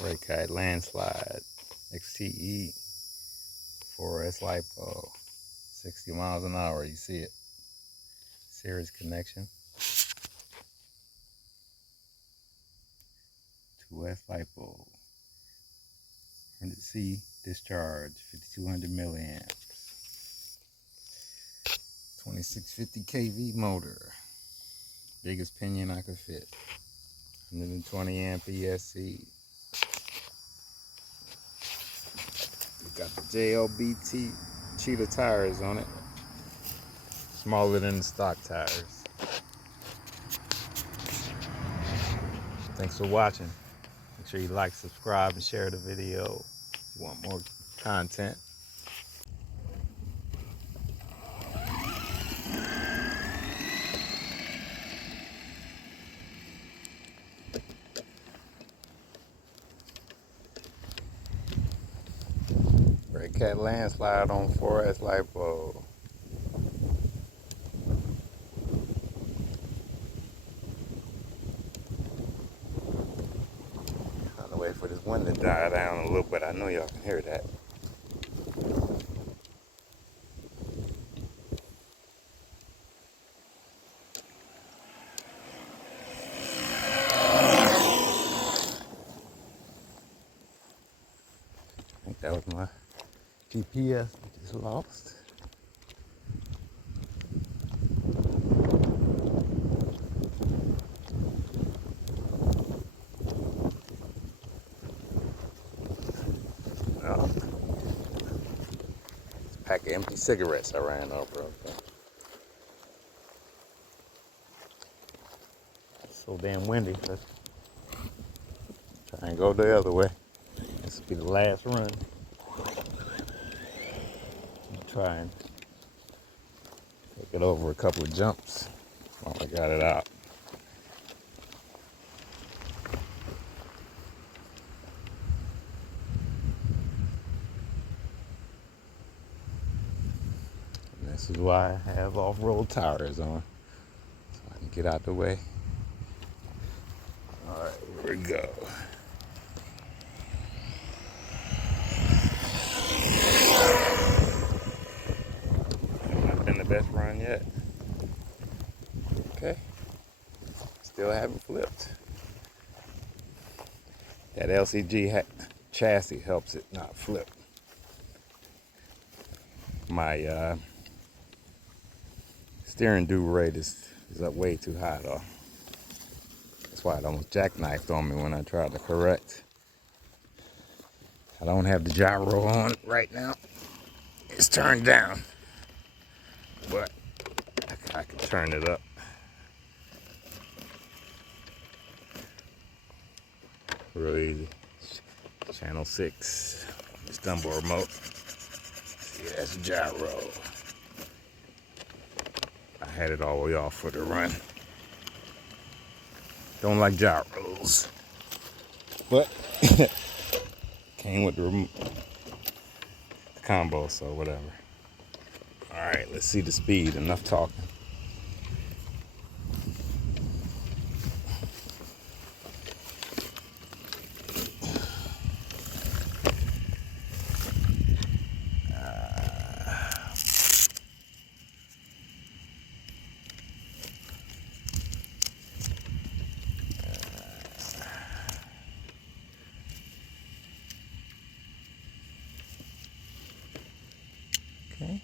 Red Kite landslide, XTE, 4S LiPo, 60 miles an hour. You see it. Series connection. 2S LiPo. 100C discharge, 5200 milliamps. 2650 kV motor. Biggest pinion I could fit. 120 amp ESC. We got the JLBT Cheetah tires on it. Smaller than the stock tires. Thanks for watching. Make sure you like, subscribe, and share the video if you want more content. Red Cat landslide on 4S LiPo. Trying to wait for this wind to die down a little bit. I know y'all can hear that. I think that was my GPS that just lost. Oh. It's a pack of empty cigarettes I ran over. Okay. It's so damn windy. Let's try and go the other way. This will be the last run. Try and take it over a couple of jumps while I got it out. And this is why I have off-road tires on, so I can get out the way. All right, here we go. Not been the best run yet. Okay, still haven't flipped. That LCG chassis helps it not flip. My steering do rate is up way too high though. That's why it almost jackknifed on me when I tried to correct. I don't have the gyro on right now. It's turned down, but I can turn it up. Real easy. Channel 6, stumble remote. See, that's a gyro. I had it all the way off for the run. Don't like gyros, but came with the combo, so whatever. All right, let's see the speed. Enough talking. Okay.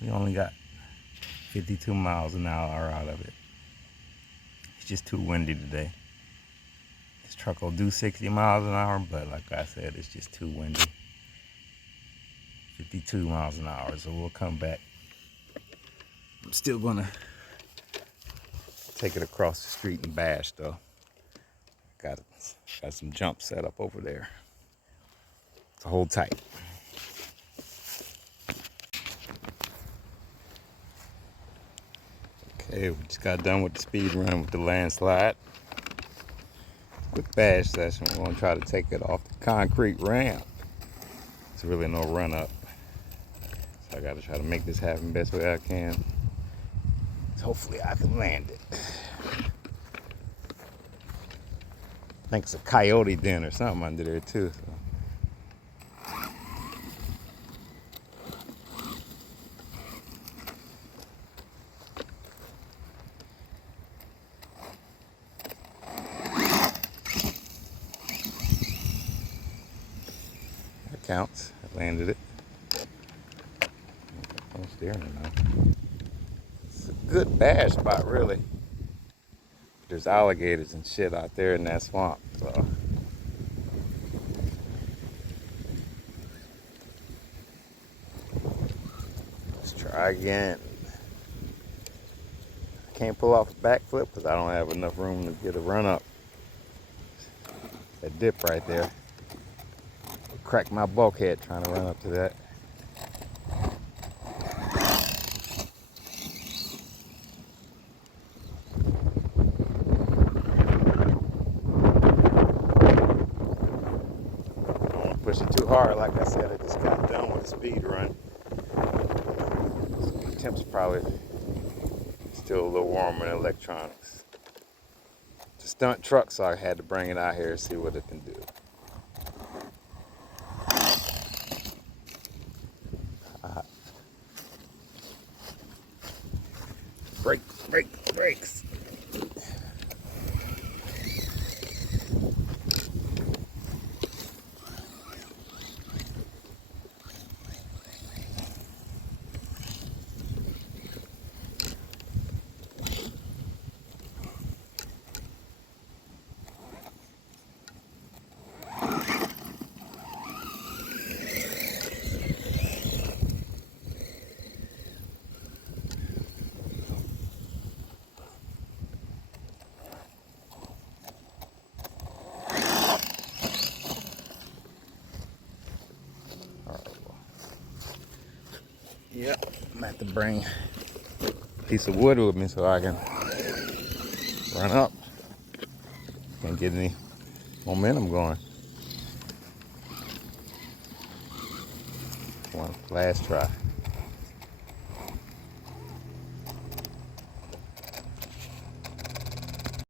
We only got 52 miles an hour out of it. It's just too windy today. This truck will do 60 miles an hour, but like I said, it's just too windy. 52 miles an hour, so we'll come back. I'm still gonna take it across the street and bash though. Got some jump set up over there. So hold tight. Okay, we just got done with the speed run with the landslide. Quick bash session. We're gonna try to take it off the concrete ramp. It's really no run up. So I gotta try to make this happen best way I can. So hopefully I can land it. think it's a coyote den or something under there too. So. That counts. I landed it. No steering now. It's a good bass spot, really. There's alligators and shit out there in that swamp, so. Let's try again. I can't pull off a backflip because I don't have enough room to get a run up. That dip right there. Crack my bulkhead trying to run up to that. Don't want to push it too hard. Like I said, I just got done with a speed run. So the temp's probably still a little warmer than electronics. It's a stunt truck, so I had to bring it out here and see what it can do. Brakes. Yep, I'm gonna have to bring a piece of wood with me so I can run up. Can't get any momentum going. One last try.